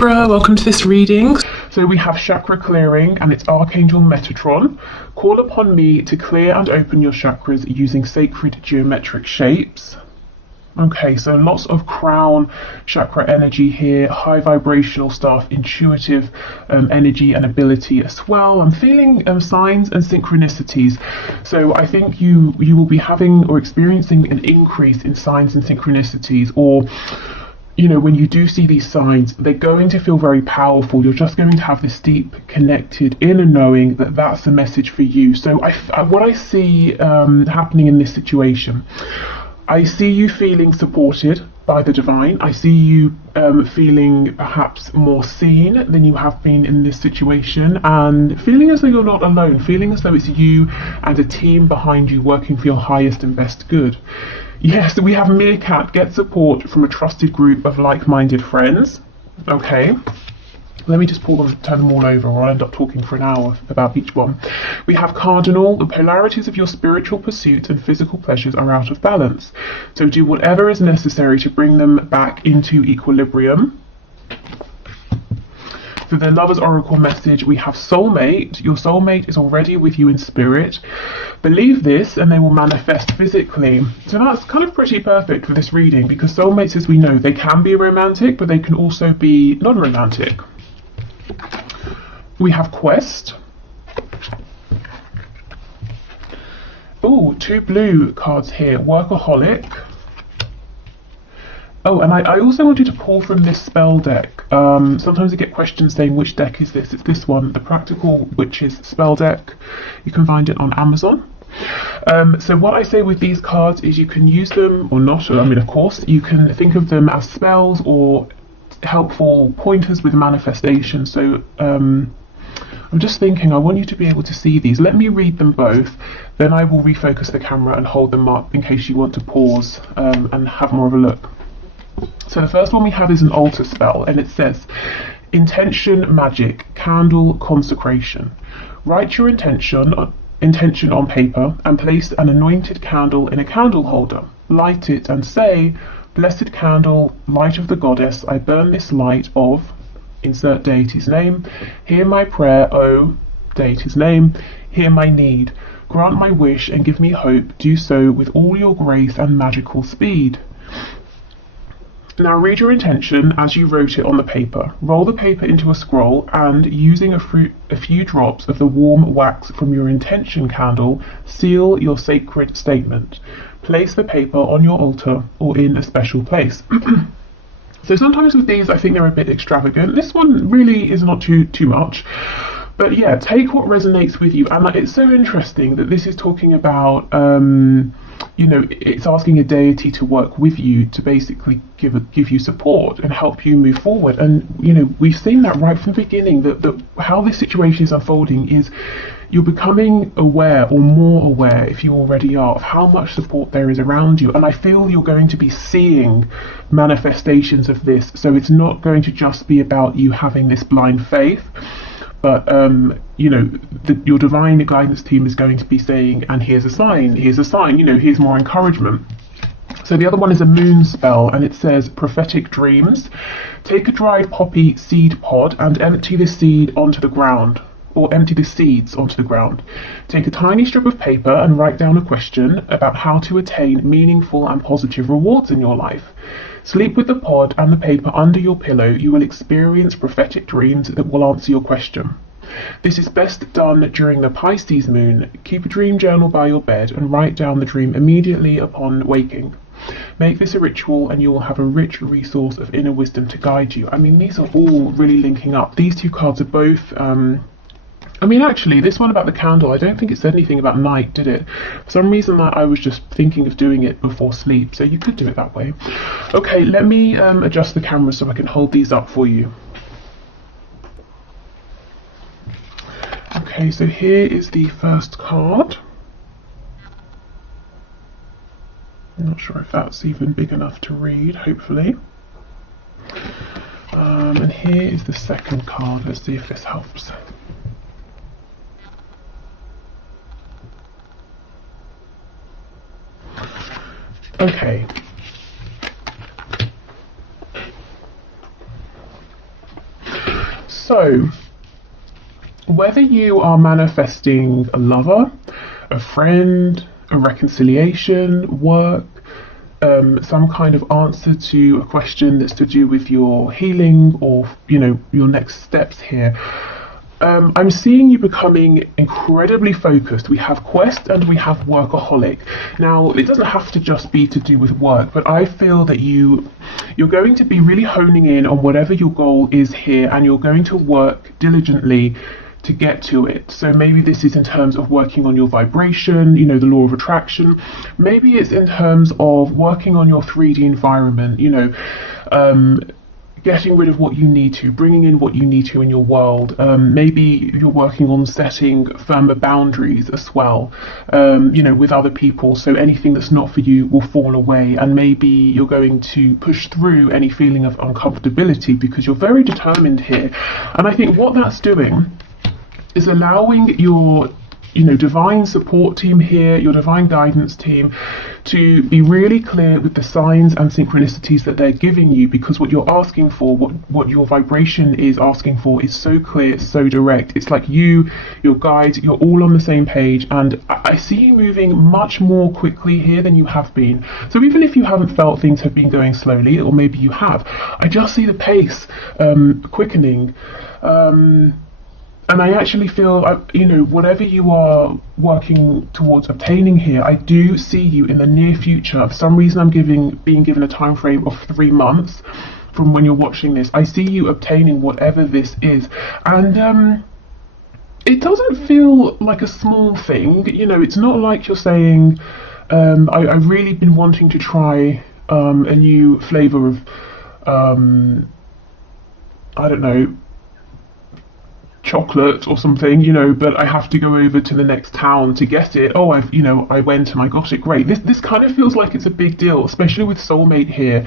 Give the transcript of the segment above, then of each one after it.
Libra, welcome to this reading. So we have chakra clearing and it's Archangel Metatron. Call upon me to clear and open your chakras using sacred geometric shapes. Okay, so lots of crown chakra energy here, high vibrational stuff, intuitive energy and ability as well. I'm feeling signs and synchronicities. So I think you will be having or experiencing an increase in signs and synchronicities, or you know, when you do see these signs, they're going to feel very powerful. You're just going to have this deep connected inner knowing that that's the message for you. So what I see happening in this situation, I see you feeling supported by the divine. I see you feeling perhaps more seen than you have been in this situation, and feeling as though you're not alone, feeling as though it's you and a team behind you working for your highest and best good. Yes, we have Meerkat, get support from a trusted group of like-minded friends. Okay, let me just pull them, turn them all over, or I'll end up talking for an hour about each one. We have Cardinal, the polarities of your spiritual pursuits and physical pleasures are out of balance. So do whatever is necessary to bring them back into equilibrium. For the Lover's Oracle message, we have Soulmate. Your soulmate is already with you in spirit. Believe this and they will manifest physically. So that's kind of pretty perfect for this reading, because soulmates, as we know, they can be romantic, but they can also be non-romantic. We have Quest. Oh, 2 blue cards here. Workaholic. Oh, and I also wanted to pull from this spell deck. Sometimes I get questions saying, which deck is this? It's this one, the Practical Witches spell deck. You can find it on Amazon. So what I say with these cards is you can use them or not. I mean, of course, you can think of them as spells or helpful pointers with manifestation. So I'm just thinking, I want you to be able to see these. Let me read them both, then I will refocus the camera and hold them up in case you want to pause and have more of a look. So the first one we have is an altar spell, and it says, Intention Magic, Candle Consecration. Write your intention on paper and place an anointed candle in a candle holder. Light it and say, Blessed candle, light of the goddess, I burn this light of, insert deity's name, hear my prayer, O deity's name, hear my need, grant my wish and give me hope, do so with all your grace and magical speed. Now read your intention as you wrote it on the paper. Roll the paper into a scroll and, using a few drops of the warm wax from your intention candle, seal your sacred statement. Place the paper on your altar or in a special place. So sometimes with these I think they're a bit extravagant. This one really is not too much. But yeah, take what resonates with you. And it's so interesting that this is talking about, you know, it's asking a deity to work with you to basically give you support and help you move forward. And, you know, we've seen that right from the beginning, that how this situation is unfolding is you're becoming aware, or more aware if you already are, of how much support there is around you. And I feel you're going to be seeing manifestations of this. So it's not going to just be about you having this blind faith, but you know, your divine guidance team is going to be saying, and here's a sign, you know, here's more encouragement. So the other one is a moon spell, and it says prophetic dreams. Take a dried poppy seed pod and empty the seed onto the ground, or empty the seeds onto the ground. Take a tiny strip of paper and write down a question about how to attain meaningful and positive rewards in your life. Sleep with the pod and the paper under your pillow. You will experience prophetic dreams that will answer your question. This is best done during the Pisces moon. Keep a dream journal by your bed and write down the dream immediately upon waking. Make this a ritual and you will have a rich resource of inner wisdom to guide you. I mean, these are all really linking up. These two cards are both I mean, actually, this one about the candle, I don't think it said anything about night, did it? For some reason I was just thinking of doing it before sleep, so you could do it that way. Okay, let me adjust the camera so I can hold these up for you. Okay, so here is the first card. I'm not sure if that's even big enough to read, hopefully. And here is the second card. Let's see if this helps. Okay. So, whether you are manifesting a lover, a friend, a reconciliation, work, some kind of answer to a question that's to do with your healing or, you know, your next steps here, I'm seeing you becoming incredibly focused. We have quest and we have workaholic. Now, it doesn't have to just be to do with work, but I feel that you're going to be really honing in on whatever your goal is here, and you're going to work diligently to get to it. So maybe this is in terms of working on your vibration, you know, the law of attraction. Maybe it's in terms of working on your 3D environment, you know, getting rid of what you need to, bringing in what you need to in your world. Maybe you're working on setting firmer boundaries as well, you know, with other people, so anything that's not for you will fall away, and maybe you're going to push through any feeling of uncomfortability because you're very determined here. And I think what that's doing is allowing your, you know, divine support team here, your divine guidance team, to be really clear with the signs and synchronicities that they're giving you, because what you're asking for, what your vibration is asking for, is so clear, so direct. It's like you, your guides, you're all on the same page, and I see you moving much more quickly here than you have been. So even if you haven't felt things have been going slowly, or maybe you have, I just see the pace quickening. And I actually feel, you know, whatever you are working towards obtaining here, I do see you in the near future. For some reason, I'm being given a time frame of 3 months from when you're watching this. I see you obtaining whatever this is. And it doesn't feel like a small thing. You know, it's not like you're saying, I've really been wanting to try a new flavour of, I don't know, chocolate or something, you know, but I have to go over to the next town to get it. Oh, I went and I got it. Great. This kind of feels like it's a big deal, especially with soulmate here.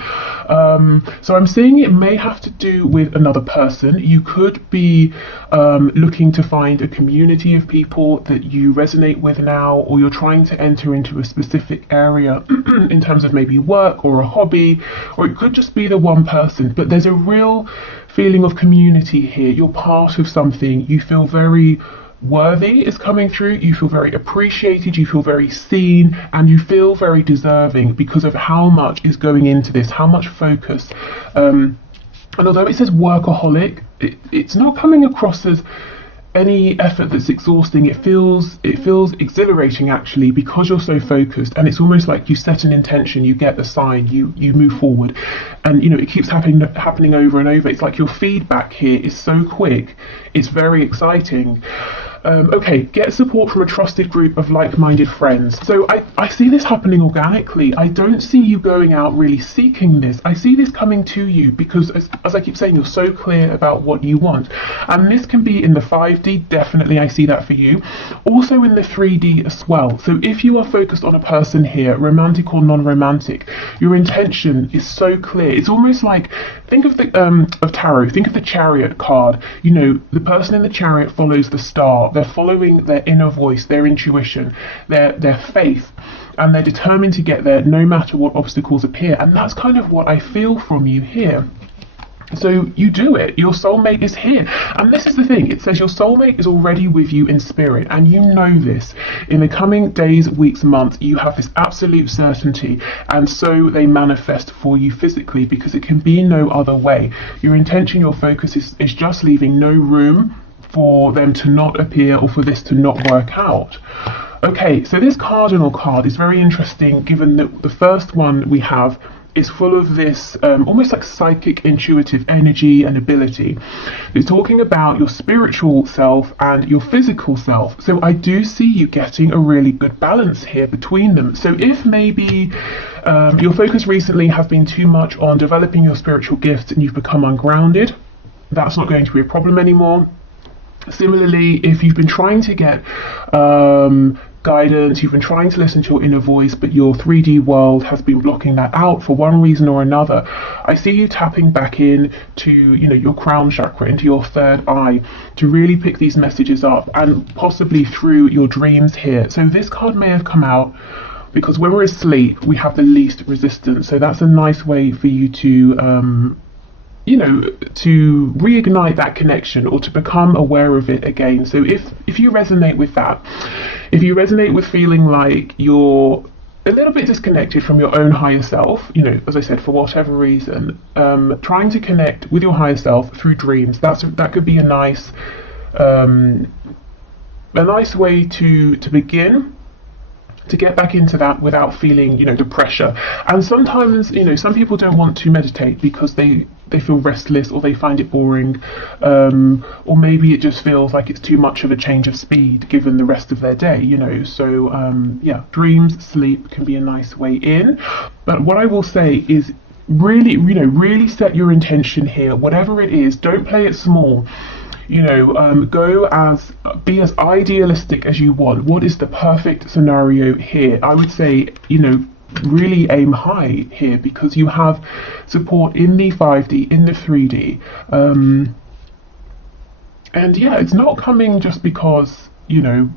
So I'm saying it may have to do with another person. You could be looking to find a community of people that you resonate with now, or you're trying to enter into a specific area in terms of maybe work or a hobby, or it could just be the one person, but there's a real feeling of community here. You're part of something. You feel very worthy is coming through. You feel very appreciated. You feel very seen, and you feel very deserving because of how much is going into this, how much focus. And although it says workaholic, it's not coming across as any effort that's exhausting. It feels exhilarating actually, because you're so focused, and it's almost like you set an intention, you get the sign, you move forward, and you know, it keeps happening over and over. It's like your feedback here is so quick, it's very exciting. Okay, get support from a trusted group of like-minded friends. So I see this happening organically. I don't see you going out really seeking this. I see this coming to you because, as I keep saying, you're so clear about what you want. And this can be in the 5D, definitely I see that for you. Also in the 3D as well. So if you are focused on a person here, romantic or non-romantic, your intention is so clear. It's almost like, think of the of tarot, think of the Chariot card. You know, the person in the Chariot follows the star. They're following their inner voice, their intuition, their faith, and they're determined to get there no matter what obstacles appear. And that's kind of what I feel from you here. So you do it. Your soulmate is here. And this is the thing. It says your soulmate is already with you in spirit. And you know this. In the coming days, weeks, months, you have this absolute certainty. And so they manifest for you physically, because it can be no other way. Your intention, your focus is just leaving no room for them to not appear or for this to not work out. Okay, so this cardinal card is very interesting, given that the first one we have is full of this almost like psychic intuitive energy and ability. It's talking about your spiritual self and your physical self. So I do see you getting a really good balance here between them. So if maybe your focus recently has been too much on developing your spiritual gifts and you've become ungrounded, that's not going to be a problem anymore. Similarly, if you've been trying to get guidance, you've been trying to listen to your inner voice, but your 3D world has been blocking that out for one reason or another, I see you tapping back in to, you know, your crown chakra, into your third eye, to really pick these messages up, and possibly through your dreams here. So this card may have come out because when we're asleep, we have the least resistance. So that's a nice way for you to you know, to reignite that connection or to become aware of it again. So if you resonate with that, if you resonate with feeling like you're a little bit disconnected from your own higher self, you know, as I said, for whatever reason, trying to connect with your higher self through dreams, that could be a nice way to begin to get back into that without feeling, you know, the pressure. And sometimes, you know, some people don't want to meditate because they feel restless, or they find it boring, or maybe it just feels like it's too much of a change of speed given the rest of their day, you know. So yeah, dreams, sleep can be a nice way in. But what I will say is, really, you know, really set your intention here, whatever it is. Don't play it small. You know, be as idealistic as you want. What is the perfect scenario here? I would say, you know, really aim high here, because you have support in the 5D, in the 3D. And yeah, it's not coming just because, you know,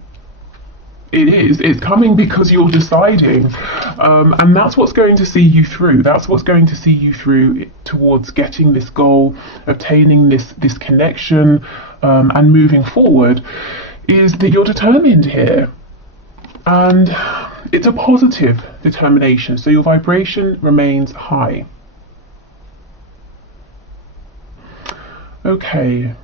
it's coming because you're deciding, and that's what's going to see you through. That's what's going to see you through towards getting this goal, obtaining this connection, and moving forward, is that you're determined here, and it's a positive determination, so your vibration remains high. Okay.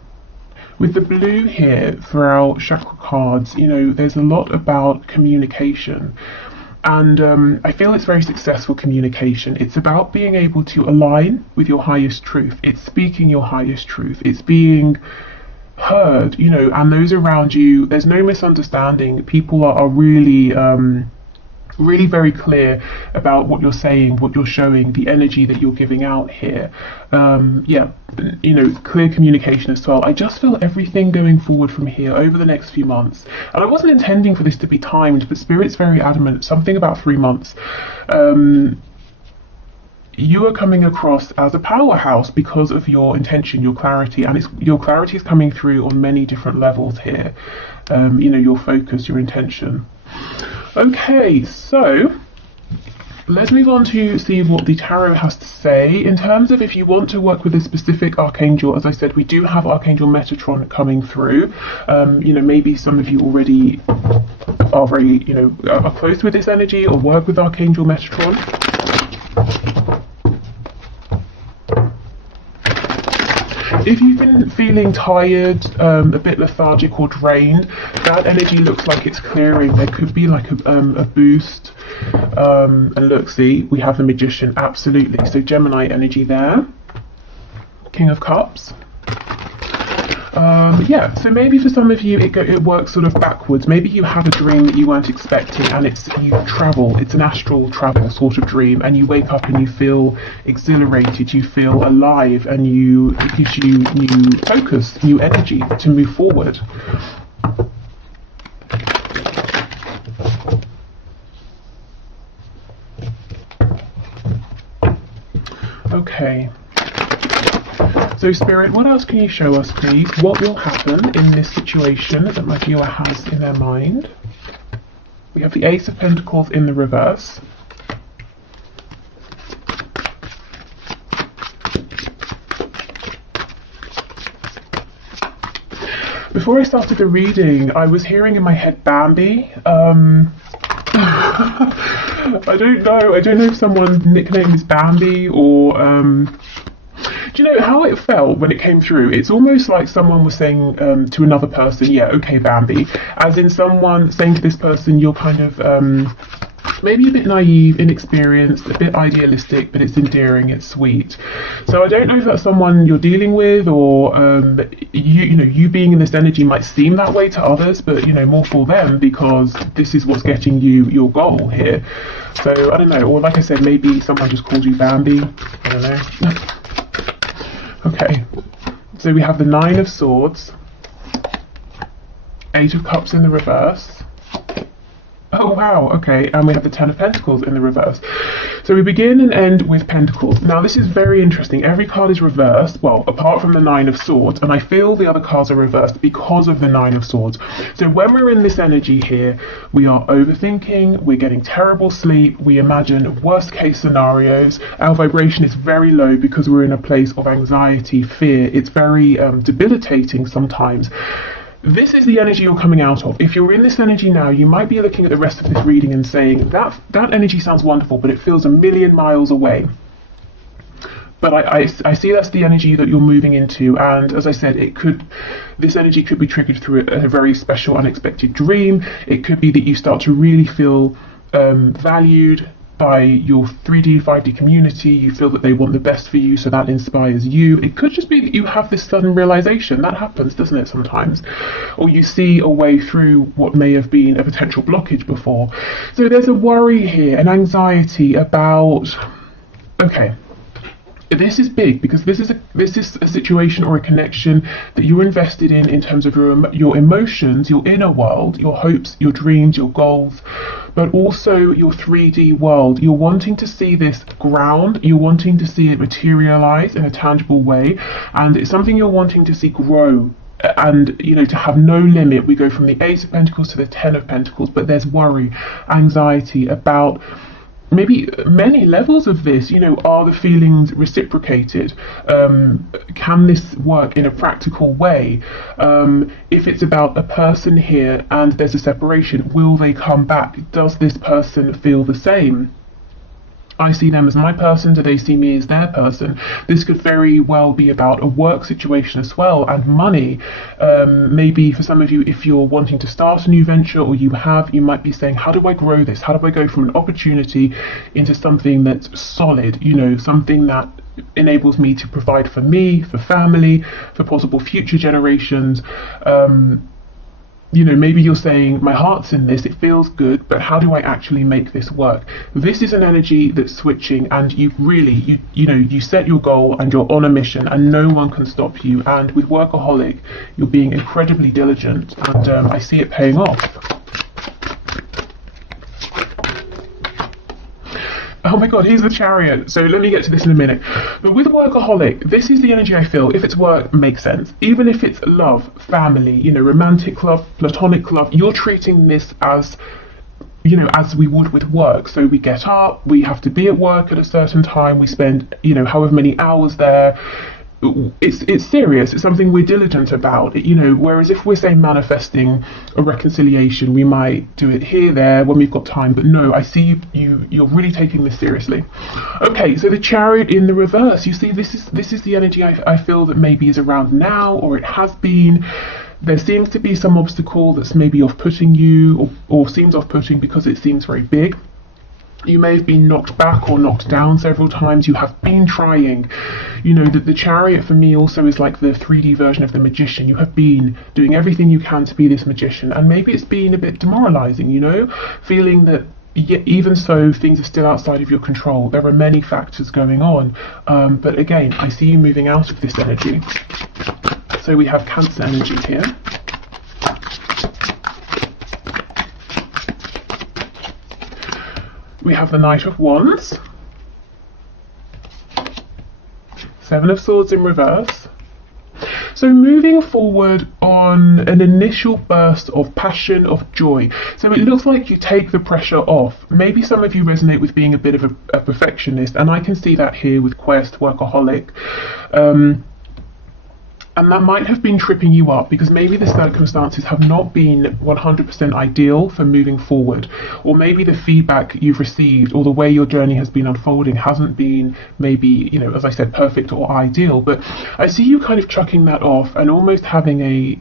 With the blue here for our chakra cards, you know, there's a lot about communication, and I feel it's very successful communication. It's about being able to align with your highest truth. It's speaking your highest truth. It's being heard, you know, and those around you, there's no misunderstanding. People are really really very clear about what you're saying, what you're showing, the energy that you're giving out here. Yeah, you know, clear communication as well. I just feel everything going forward from here over the next few months, and I wasn't intending for this to be timed, but Spirit's very adamant, something about 3 months. You are coming across as a powerhouse because of your intention, your clarity, and your clarity is coming through on many different levels here. You know, your focus, your intention. Okay, so let's move on to see what the tarot has to say. In terms of if you want to work with a specific archangel, as I said, we do have Archangel Metatron coming through. You know, maybe some of you already are very, you know, are close with this energy or work with Archangel Metatron. If you've been feeling tired, a bit lethargic or drained, that energy looks like it's clearing. There could be like a boost. And look, see, we have the Magician, absolutely. So Gemini energy there. King of Cups. Yeah, so maybe for some of you it works sort of backwards. Maybe you have a dream that you weren't expecting, and you travel. It's an astral travel sort of dream, and you wake up and you feel exhilarated, you feel alive, and it gives you new focus, new energy to move forward. Okay. So Spirit, what else can you show us, please? What will happen in this situation that my viewer has in their mind? We have the Ace of Pentacles in the reverse. Before I started the reading, I was hearing in my head Bambi. I don't know if someone's nickname is Bambi or do you know how it felt when it came through? It's almost like someone was saying to another person, yeah, okay, Bambi. As in someone saying to this person, you're kind of maybe a bit naive, inexperienced, a bit idealistic, but it's endearing, it's sweet. So I don't know if that's someone you're dealing with, or you being in this energy might seem that way to others, but you know, more for them, because this is what's getting you your goal here. So I don't know, or like I said, maybe someone just called you Bambi. I don't know. Okay, so we have the Nine of Swords, Eight of Cups in the reverse, Oh wow, okay, and we have the Ten of Pentacles in the reverse. So we begin and end with Pentacles. Now this is very interesting. Every card is reversed, well, apart from the Nine of Swords, and I feel the other cards are reversed because of the Nine of Swords. So when we're in this energy here, we are overthinking, we're getting terrible sleep, we imagine worst case scenarios, our vibration is very low because we're in a place of anxiety, fear. It's very debilitating sometimes. This is the energy you're coming out of. If you're in this energy now, you might be looking at the rest of this reading and saying, that energy sounds wonderful, but it feels a million miles away. But I see that's the energy that you're moving into, and as I said, this energy could be triggered through a very special, unexpected dream. It could be that you start to really feel valued by your 3D, 5D community. You feel that they want the best for you, so that inspires you. It could just be that you have this sudden realization. That happens, doesn't it, sometimes? Or you see a way through what may have been a potential blockage before. So there's a worry here, an anxiety about, okay, this is big because this is a situation or a connection that you're invested in terms of your emotions, your inner world, your hopes, your dreams, your goals, but also your 3D world. You're wanting to see this ground, you're wanting to see it materialize in a tangible way, and it's something you're wanting to see grow. And, you know, to have no limit. We go from the Ace of Pentacles to the Ten of Pentacles, but there's worry, anxiety about maybe many levels of this. You know, are the feelings reciprocated? Can this work in a practical way? If it's about a person here and there's a separation, will they come back? Does this person feel the same? I see them as my person, do they see me as their person? This could very well be about a work situation as well, and money. Maybe for some of you, if you're wanting to start a new venture, or you might be saying, how do I grow this? How do I go from an opportunity into something that's solid, you know, something that enables me to provide for me, for family, for possible future generations. You know, maybe you're saying, my heart's in this, it feels good, but how do I actually make this work? This is an energy that's switching, and you really, you set your goal and you're on a mission and no one can stop you. And with Workaholic, you're being incredibly diligent, and I see it paying off. Oh my god, here's the Chariot. So let me get to this in a minute. But with Workaholic, this is the energy I feel. If it's work, makes sense. Even if it's love, family, you know, romantic love, platonic love, you're treating this as, you know, as we would with work. So we get up, we have to be at work at a certain time, we spend, you know, however many hours there. It's serious, it's something we're diligent about, you know, whereas if we're, say, manifesting a reconciliation, we might do it here, there, when we've got time, but no, I see you're really taking this seriously. Okay, so the Chariot in the reverse, you see, this is the energy I feel that maybe is around now, or it has been. There seems to be some obstacle that's maybe off-putting you, or seems off-putting because it seems very big. You may have been knocked back or knocked down several times. You have been trying. You know, the Chariot for me also is like the 3D version of the Magician. You have been doing everything you can to be this magician, and maybe it's been a bit demoralizing, you know, feeling that even so things are still outside of your control. There are many factors going on, but again, I see you moving out of this energy. So we have Cancer energy here. We have the Knight of Wands, Seven of Swords in reverse. So moving forward on an initial burst of passion, of joy. So it looks like you take the pressure off. Maybe some of you resonate with being a bit of a perfectionist, and I can see that here with Quest, Workaholic. And that might have been tripping you up because maybe the circumstances have not been 100% ideal for moving forward, or maybe the feedback you've received or the way your journey has been unfolding hasn't been maybe, you know, as I said, perfect or ideal. But I see you kind of chucking that off and almost having a,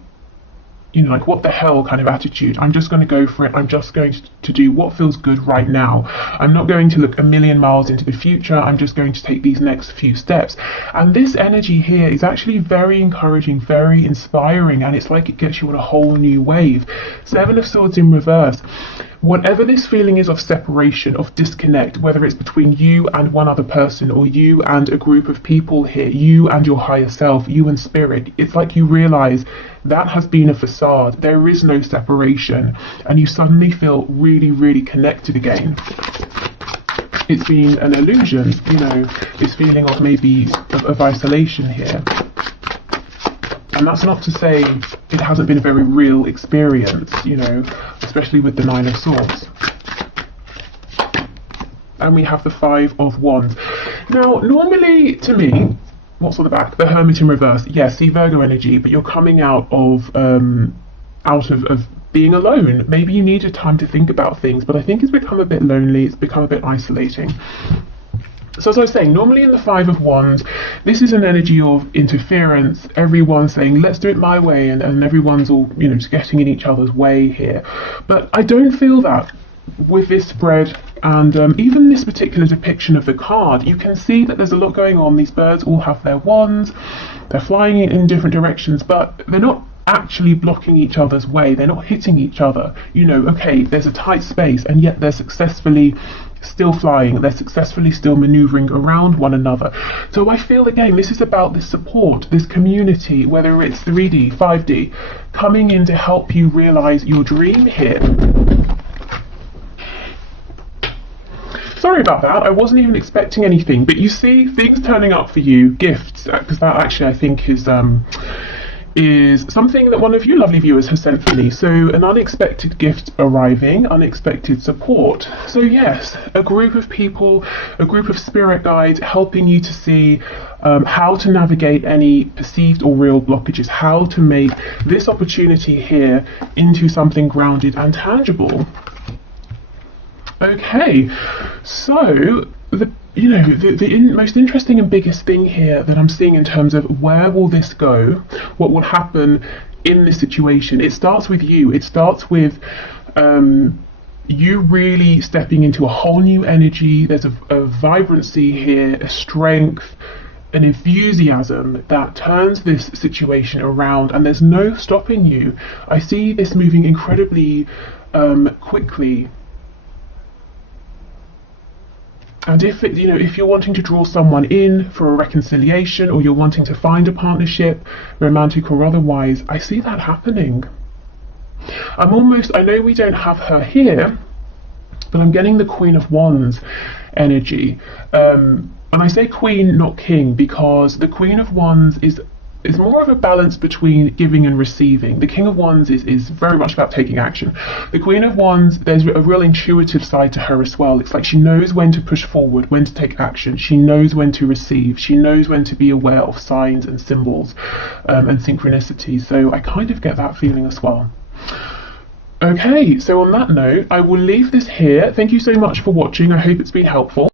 you know, like, what the hell kind of attitude. I'm just going to go for it. I'm just going to do what feels good right now. I'm not going to look a million miles into the future. I'm just going to take these next few steps. And this energy here is actually very encouraging, very inspiring, and it's like it gets you on a whole new wave. Seven of Swords in reverse. whatever this feeling is of separation, of disconnect, whether it's between you and one other person, or you and a group of people here, you and your higher self, you and spirit, it's like you realize that has been a facade. There is no separation, and you suddenly feel really, really connected again. It's been an illusion, you know, this feeling of maybe of isolation here. And that's not to say it hasn't been a very real experience, you know, especially with the Nine of Swords. And we have the Five of Wands. Now, normally, to me, what's on the back? The Hermit in reverse. Yes, see Virgo energy, but you're coming out of being alone. Maybe you needed time to think about things, but I think it's become a bit lonely, it's become a bit isolating. So as I was saying, normally in the Five of Wands, this is an energy of interference, everyone saying, let's do it my way, and everyone's all, you know, just getting in each other's way here. But I don't feel that with this spread, and even this particular depiction of the card, you can see that there's a lot going on. These birds all have their wands, they're flying in different directions, but they're not actually blocking each other's way, they're not hitting each other. You know, okay, there's a tight space, and yet they're successfully still flying, they're successfully still maneuvering around one another. So I feel, again, this is about this support, this community, whether it's 3D, 5D, coming in to help you realize your dream here. Sorry about that, I wasn't even expecting anything, but you see things turning up for you, gifts, because that actually I think is something that one of you lovely viewers has sent for me. So an unexpected gift arriving, unexpected support. So yes, a group of people, a group of spirit guides helping you to see how to navigate any perceived or real blockages, how to make this opportunity here into something grounded and tangible. Okay, so the most interesting and biggest thing here that I'm seeing in terms of where will this go, what will happen in this situation, it starts with you. It starts with you really stepping into a whole new energy. There's a vibrancy here, a strength, an enthusiasm that turns this situation around, and there's no stopping you. I see this moving incredibly quickly. And if you're wanting to draw someone in for a reconciliation, or you're wanting to find a partnership, romantic or otherwise, I see that happening. I know we don't have her here, but I'm getting the Queen of Wands energy. And I say queen, not king, because the Queen of Wands is more of a balance between giving and receiving. The King of Wands is very much about taking action. The Queen of Wands, there's a real intuitive side to her as well. It's like she knows when to push forward, when to take action. She knows when to receive. She knows when to be aware of signs and symbols and synchronicity. So I kind of get that feeling as well. Okay, so on that note, I will leave this here. Thank you so much for watching. I hope it's been helpful.